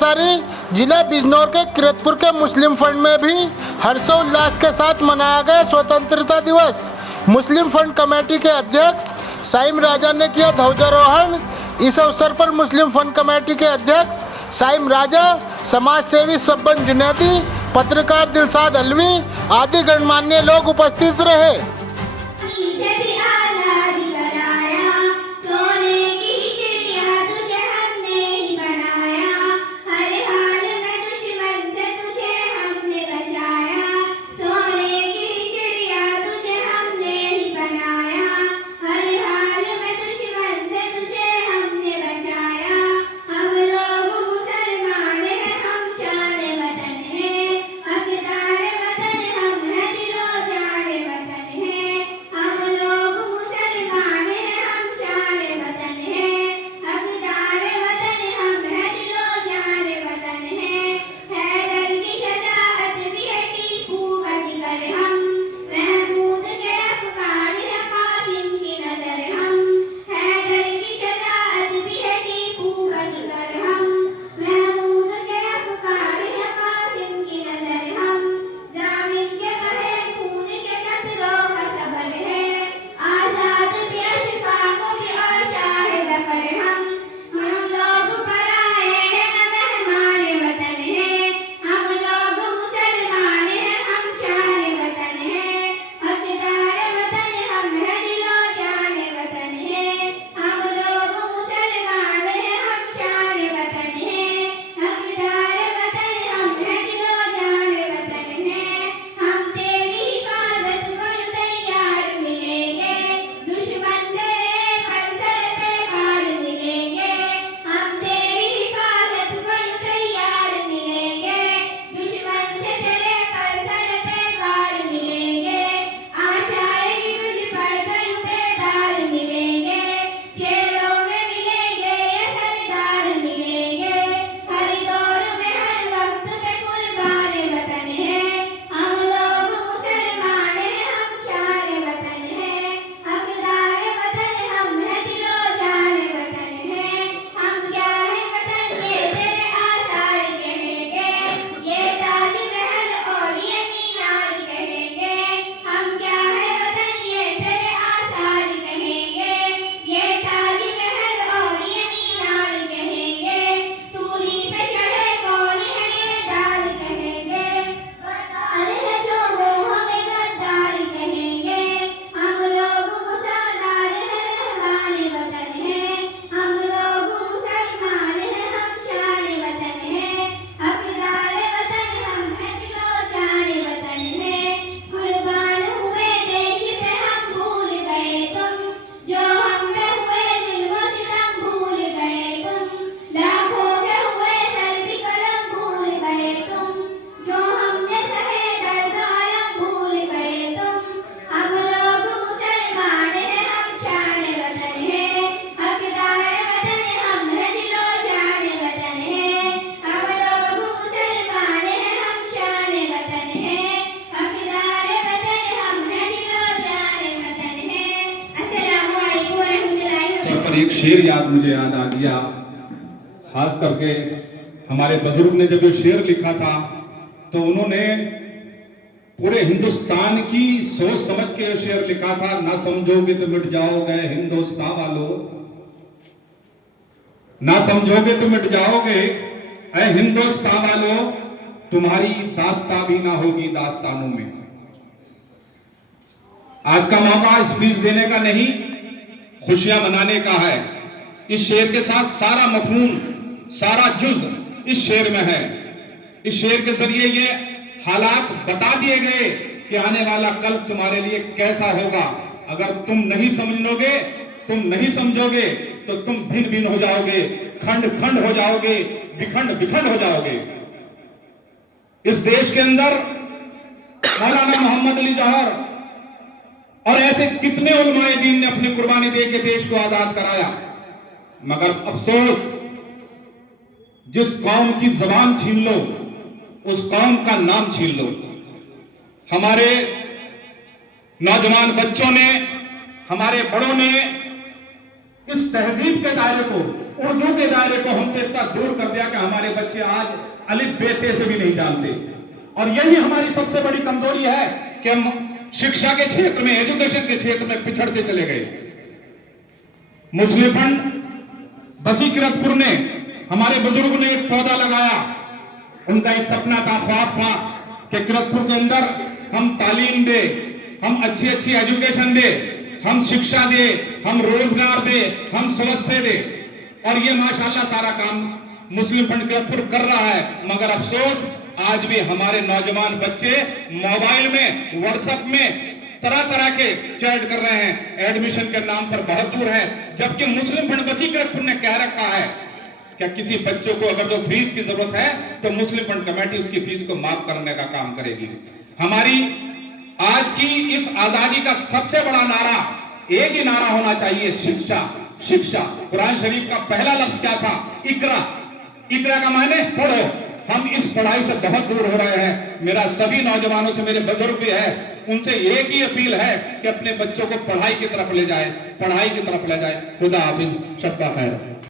अंसारी जिला बिजनौर के किरतपुर के मुस्लिम फंड में भी हर्षोल्लास के साथ मनाया गया स्वतंत्रता दिवस। मुस्लिम फंड कमेटी के अध्यक्ष साइम राजा ने किया ध्वजारोहण। इस अवसर पर मुस्लिम फंड कमेटी के अध्यक्ष साइम राजा, समाज सेवी सब्बन जुनैदी, पत्रकार दिलशाद अलवी आदि गणमान्य लोग उपस्थित रहे। एक शेर मुझे याद आ गया, खास करके हमारे बुजुर्ग ने जब ये शेर लिखा था तो उन्होंने पूरे हिंदुस्तान की सोच समझ के ये शेर लिखा था। ना समझोगे तो मिट जाओगे हिंदुस्तान वालों, ना समझोगे तो मिट जाओगे ऐ हिंदुस्तान वालों, तुम्हारी दास्तां भी ना होगी दास्तानों में। आज का मौका स्पीच देने का नहीं, खुशियां मनाने का है। इस शेर के साथ सारा मफहूम, सारा जुज इस शेर में है। इस शेर के जरिए ये हालात बता दिए गए कि आने वाला कल तुम्हारे लिए कैसा होगा। अगर तुम नहीं समझोगे, तुम नहीं समझोगे तो तुम भिन्न भिन्न हो जाओगे, खंड खंड हो जाओगे, विखंड विखंड हो जाओगे। इस देश के अंदर मौलाना मोहम्मद अली जौहर और ऐसे कितने उलमाए दीन ने अपनी कुर्बानी दे के देश को आजाद कराया। मगर अफसोस, जिस कौम की जबान छीन लो उस कौम का नाम छीन लो। हमारे नौजवान बच्चों ने, हमारे बड़ों ने इस तहजीब के दायरे को उर्दू के दायरे को हमसे इतना दूर कर दिया कि हमारे बच्चे आज अलिफ बे ते से भी नहीं जानते। और यही हमारी सबसे बड़ी कमजोरी है कि हम शिक्षा के क्षेत्र में, एजुकेशन के क्षेत्र में पिछड़ते चले गए। मुस्लिम फंड बसी किरतपुर ने, हमारे बुजुर्ग ने एक पौधा लगाया। उनका एक सपना था, ख्वाब था कि किरतपुर के अंदर हम तालीम दे, हम अच्छी अच्छी एजुकेशन दे, हम शिक्षा दे, हम रोजगार दे, हम स्वास्थ्य दे। और ये माशाल्लाह सारा काम मुस्लिम फंड किरतपुर कर रहा है। मगर अफसोस आज भी हमारे नौजवान बच्चे मोबाइल में, व्हाट्सएप में तरह तरह के चैट कर रहे हैं, एडमिशन के नाम पर बहुत दूर है। जबकि मुस्लिम फंड बसी किरतपुर ने कह रखा है कि किसी बच्चों को अगर जो फीस की जरूरत है तो मुस्लिम फंड कमेटी उसकी फीस को माफ करने का काम करेगी। हमारी आज की इस आजादी का सबसे बड़ा नारा एक ही नारा होना चाहिए, शिक्षा। शिक्षा, कुरान शरीफ का पहला लफ्ज क्या था? इकरा। इकरा का माने पढ़ो। हम इस पढ़ाई से बहुत दूर हो रहे हैं। मेरा सभी नौजवानों से, मेरे बुजुर्ग भी है, उनसे एक ही अपील है कि अपने बच्चों को पढ़ाई की तरफ ले जाए, पढ़ाई की तरफ ले जाए। खुदा हाफिज, शब का खैर।